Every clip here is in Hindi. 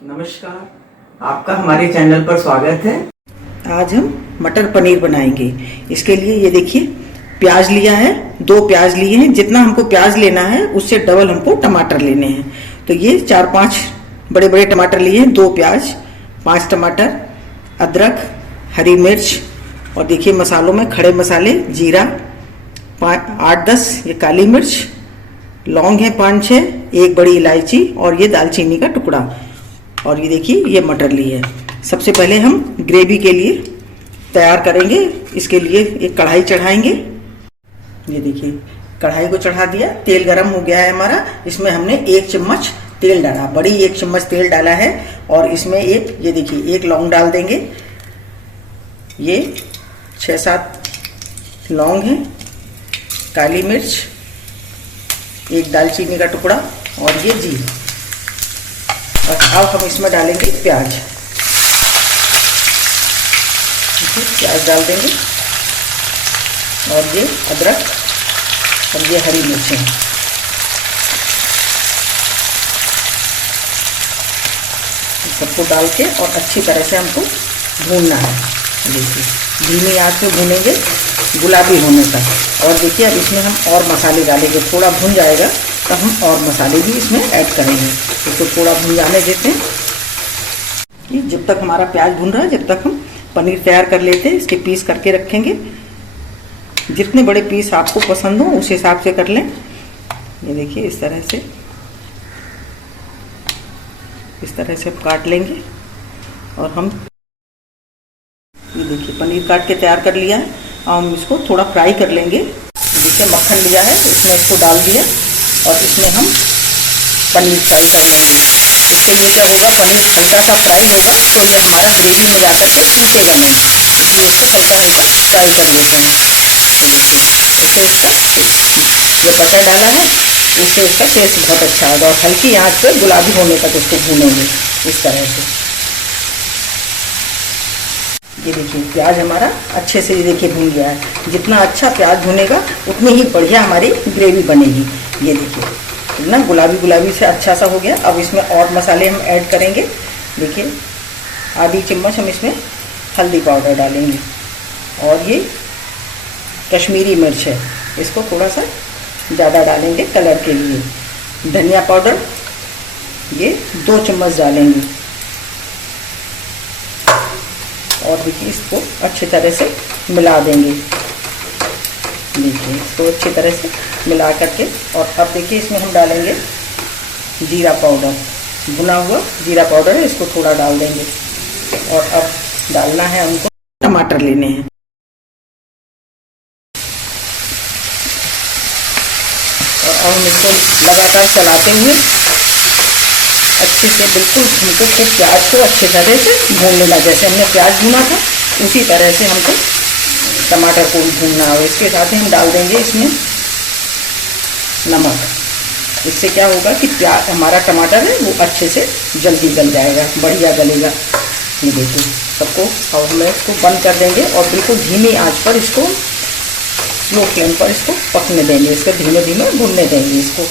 नमस्कार, आपका हमारे चैनल पर स्वागत है। आज हम मटर पनीर बनाएंगे। इसके लिए ये देखिए प्याज लिया है, 2 प्याज लिए हैं। जितना हमको प्याज लेना है उससे डबल हमको टमाटर लेने हैं। तो ये 4-5 बड़े बड़े टमाटर लिए हैं, 2 प्याज, 5 टमाटर, अदरक, हरी मिर्च और देखिए मसालों में खड़े मसाले, जीरा 8-10, ये काली मिर्च, लौंग है 5-6, 1 बड़ी इलायची और ये दालचीनी का टुकड़ा। और ये देखिए ये मटर ली है। सबसे पहले हम ग्रेवी के लिए तैयार करेंगे। इसके लिए एक कढ़ाई चढ़ाएंगे। ये देखिए कढ़ाई को चढ़ा दिया, तेल गरम हो गया है हमारा। इसमें हमने 1 चम्मच तेल डाला, बड़ी 1 चम्मच तेल डाला है। और इसमें ये देखिए 1 लौंग डाल देंगे, ये 6-7 लौंग है, काली मिर्च, 1 दालचीनी का टुकड़ा और ये जीरा। और अब हम इसमें डालेंगे प्याज। प्याज डाल देंगे और ये अदरक और ये हरी मिर्चें। सबको डाल के और अच्छी तरह से हमको भूनना है। देखिए धीमी आंच पे भूनेंगे गुलाबी होने तक। और देखिए अब इसमें हम और मसाले डालेंगे। थोड़ा भुन जाएगा तब हम और मसाले भी इसमें ऐड करेंगे। इसको थोड़ा भुन जाने देते हैं कि जब तक हमारा प्याज भुन रहा है जब तक हम पनीर तैयार कर लेते हैं। इसके पीस करके रखेंगे। जितने बड़े पीस आपको पसंद हो उस हिसाब से कर लें। ये देखिए इस तरह से काट लेंगे। और हम ये देखिए पनीर काट के तैयार कर लिया है। अब हम इसको थोड़ा फ्राई कर लेंगे। देखिए मक्खन लिया है, इसमें इसको डाल दिया और इसमें हम पनीर फ्राई कर लेंगे। इससे ये क्या होगा, पनीर हल्का सा फ्राई होगा तो ये हमारा ग्रेवी में जाकर के टूटेगा नहीं। इसलिए इसको हल्का हल्का फ्राई कर लेते हैं। इससे इसका जो बटर डाला है उससे इसका टेस्ट बहुत अच्छा आएगा। और हल्की आंच पे गुलाबी होने तक इसको भूनेंगे इस तरह से। ये देखिए प्याज हमारा अच्छे से ये देखिए भून गया है। जितना अच्छा प्याज भुनेगा उतनी ही बढ़िया हमारी ग्रेवी बनेगी। ये देखिए ना गुलाबी से अच्छा सा हो गया। अब इसमें और मसाले हम ऐड करेंगे। देखिए आधी चम्मच हम इसमें हल्दी पाउडर डालेंगे और ये कश्मीरी मिर्च है, इसको थोड़ा सा ज़्यादा डालेंगे कलर के लिए। धनिया पाउडर ये 2 चम्मच डालेंगे। और देखिए इसको अच्छी तरह से मिला देंगे। देखिए इसको अच्छी तरह से मिला करके और अब देखिए इसमें हम डालेंगे जीरा पाउडर। भुना हुआ जीरा पाउडर है, इसको थोड़ा डाल देंगे। और अब डालना है हमको टमाटर लेने हैं। और अब हम इसको लगातार चलाते हुए अच्छे से बिल्कुल हमको खूब प्याज को अच्छी तरह से भून लेना। जैसे हमने प्याज भुना था उसी तरह से हमको टमाटर को भी भूनना है। इसके साथ ही हम डाल देंगे इसमें नमक। इससे क्या होगा कि प्याज हमारा टमाटर है वो अच्छे से जल्दी गल जाएगा, बढ़िया गलेगा। ये देखिए सबको अब हम इसको बंद कर देंगे और बिल्कुल धीमी आंच पर इसको स्लो फ्लेम पर इसको पकने देंगे। इसको धीमे धीमे भूनने देंगे इसको।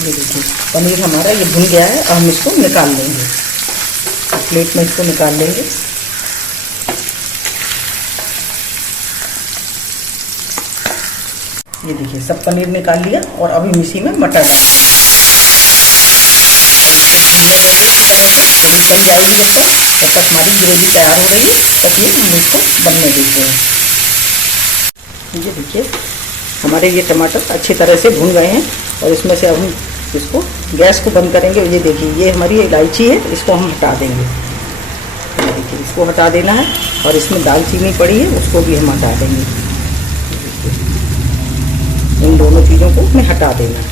ये देखिए पनीर हमारा ये भुन गया है। अब हम इसको निकाल लेंगे, प्लेट में इसको निकाल लेंगे। ये देखिए सब पनीर निकाल लिया और अभी मिक्सी में मटर डाल करेंगे। बन जाएगी एकदम। तब तक हमारी ग्रेवी तैयार हो रही है, तब ये हम इसको बनने देते हैं। ये देखिए हमारे ये टमाटर अच्छी तरह से भुन गए हैं और इसमें से अब हम इसको गैस को बंद करेंगे। ये देखिए ये हमारी इलायची है, इसको हम हटा देंगे। ये देखिए इसको हटा देना है। और इसमें दालचीनी पड़ी है उसको भी हम हटा देंगे। इन दोनों चीज़ों को हमें हटा देना है।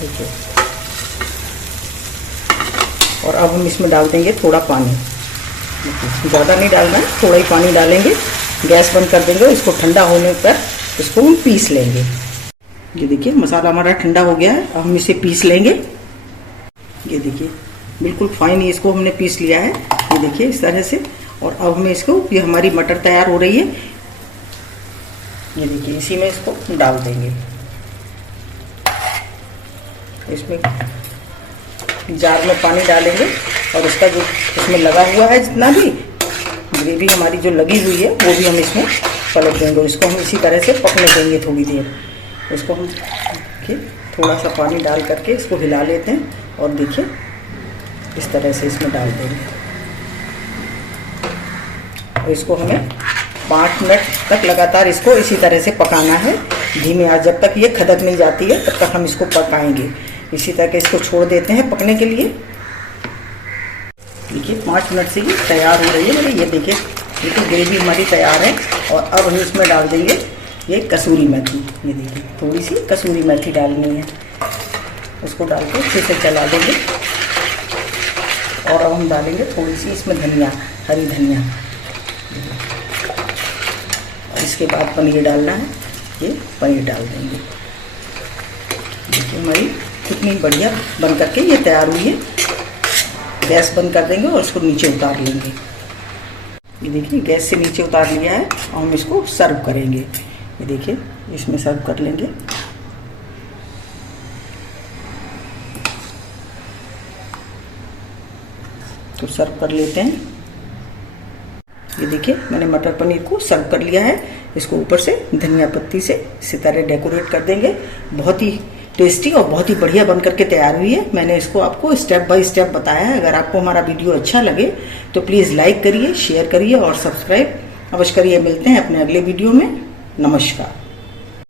देखिए और अब हम इसमें डाल देंगे थोड़ा पानी। ज़्यादा नहीं डालना है, थोड़ा ही पानी डालेंगे। गैस बंद कर देंगे। इसको ठंडा होने पर इसको हम पीस लेंगे। ये देखिए मसाला हमारा ठंडा हो गया है। अब हम इसे पीस लेंगे। ये देखिए बिल्कुल फाइन इसको हमने पीस लिया है। ये देखिए इस तरह से। और अब हमें इसको ये हमारी मटर तैयार हो रही है। ये देखिए इसी में इसको डाल देंगे। इसमें जार में पानी डालेंगे और इसका जो इसमें लगा हुआ है जितना भी ग्रेवी हमारी जो लगी हुई है वो भी हम इसमें पलट देंगे। इसको हम इसी तरह से पकने देंगे थोड़ी देर। इसको हम देखिए थोड़ा सा पानी डाल करके इसको हिला लेते हैं और देखिए इस तरह से इसमें डाल देंगे। और इसको हमें 5 मिनट तक लगातार इसको इसी तरह से पकाना है धीमे आंच, जब तक ये खदक नहीं जाती है तब तक हम इसको पकाएंगे। इसी तरह के इसको छोड़ देते हैं पकने के लिए। देखिए 5 मिनट से ये तैयार हो रही है मेरी। ये देखिए ग्रेवी हमारी तैयार है। और अब हम इसमें डाल देंगे ये कसूरी मेथी। ये देखिए थोड़ी सी कसूरी मेथी डालनी है, उसको डाल के अच्छे से चला देंगे। और अब हम डालेंगे थोड़ी सी इसमें धनिया, हरी धनिया। और इसके बाद पनीर डालना है, ये पनीर डाल देंगे। देखिए हमारी कितनी बढ़िया बन करके ये तैयार हुई है। गैस बंद कर देंगे और इसको नीचे उतार लेंगे। ये देखिए गैस से नीचे उतार लिया है और हम इसको सर्व करेंगे। ये देखिए इसमें सर्व कर लेंगे। तो सर्व कर लेते हैं। ये देखिए मैंने मटर पनीर को सर्व कर लिया है। इसको ऊपर से धनिया पत्ती से इसी तरह डेकोरेट कर देंगे। बहुत ही टेस्टी और बहुत ही बढ़िया बन करके तैयार हुई है। मैंने इसको आपको स्टेप बाय स्टेप बताया है। अगर आपको हमारा वीडियो अच्छा लगे तो प्लीज़ लाइक करिए, शेयर करिए और सब्सक्राइब अवश्य करिए। मिलते हैं अपने अगले वीडियो में। नमस्कार।